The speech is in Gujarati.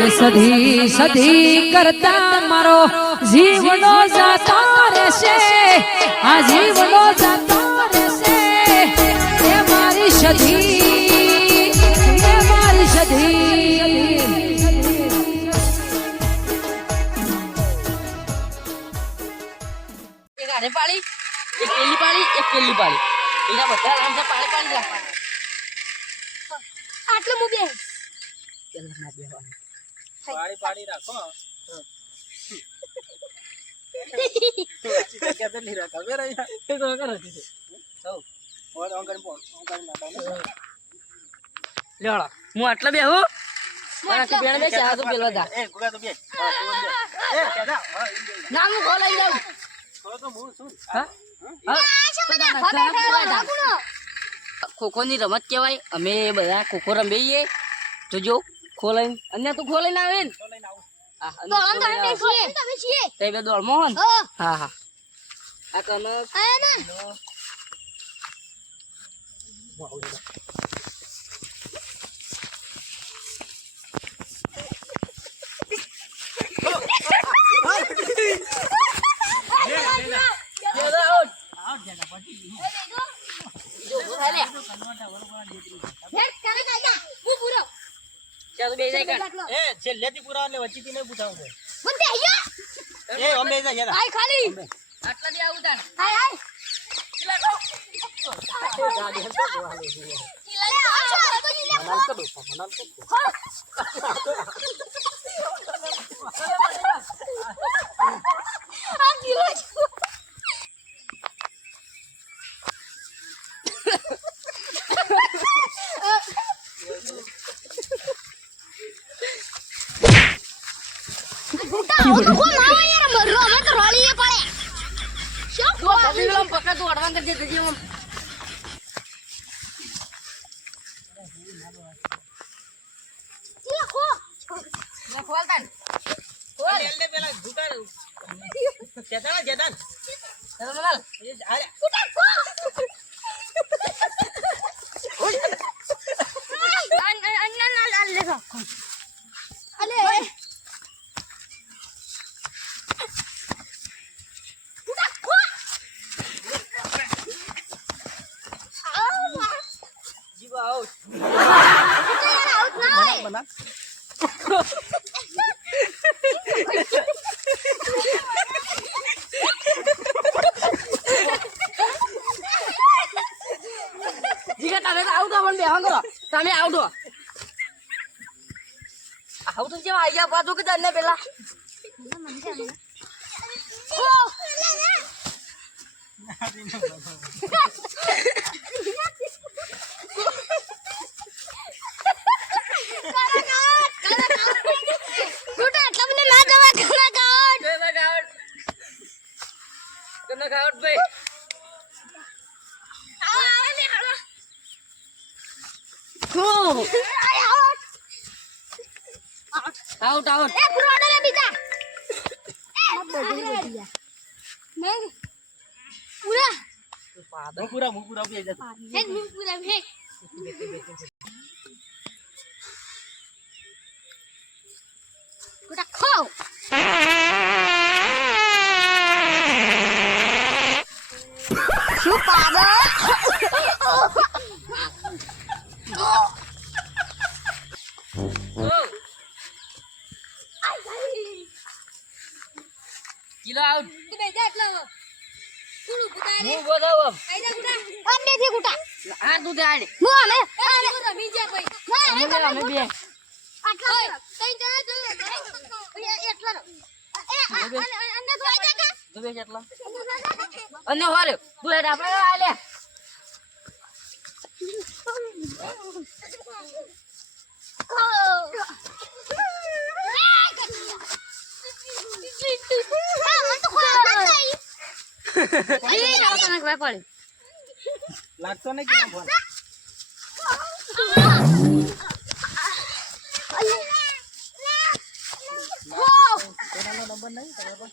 સધી સધી કરતા મારો જીવનો જાતો રહેશે આ જીવનો જાતો રહેશે એ મારી સધી એ મારી સધી એક આરે પાડી એક પેલી પાડી એક પેલી પાડી એના બધા આમ તો પાડી પાડી રાખવાના આટલે મુ બે પેલા ના બેવાનું પાડી પાડી રાખો કે નહીં રાખા બે રહ્યા એ તો કરો છે સૌ ઓર ઓન કરી નાખો લેવડા હું આટલા બેહું મારા કે બેણ બેસે આ તો પેલા જા એ ગુગા તો બે હા તું બે એ કેદા હા ના હું ખોલાઈ જાઉં તો હું શું હા હા ખોખો ની રમત કહેવાય અમે બધા ખોખો રમીએ તો જો ખોલાઈ અન્ય તો ખોલાઈને આવે ને લઈને આવું તે બે દોડ મોહન હા હા આ કનક એ છેલ્લેથી પૂરા એટલે વચ્ચેથી નહીં પૂછાવું એ અમે જા યાર આટલા દે આવું તાન પકડ તું અડવાન કરી દે જજે ખોલ તાન ખોલ એલને પેલા દુકાન જેદાન જેદાન ચલો મલાલ એ આલે જીવા આઉટ બના જીગા તમે તો આઉટ આવન બેહન કરો તમે આઉટ હો આઉટ જેવા આઈ ગયા પાછો કે તને પેલા આઉટ આઉટ પૂરા બે જા કિલો આઉટ હું બોલાવો આ તું દે આડે અમે બે તું બે કેટલા અને વારે તું હેડ આપણે આલે લાગતો નહીં કે ફોન કોનાનો નંબર નહીં તમારો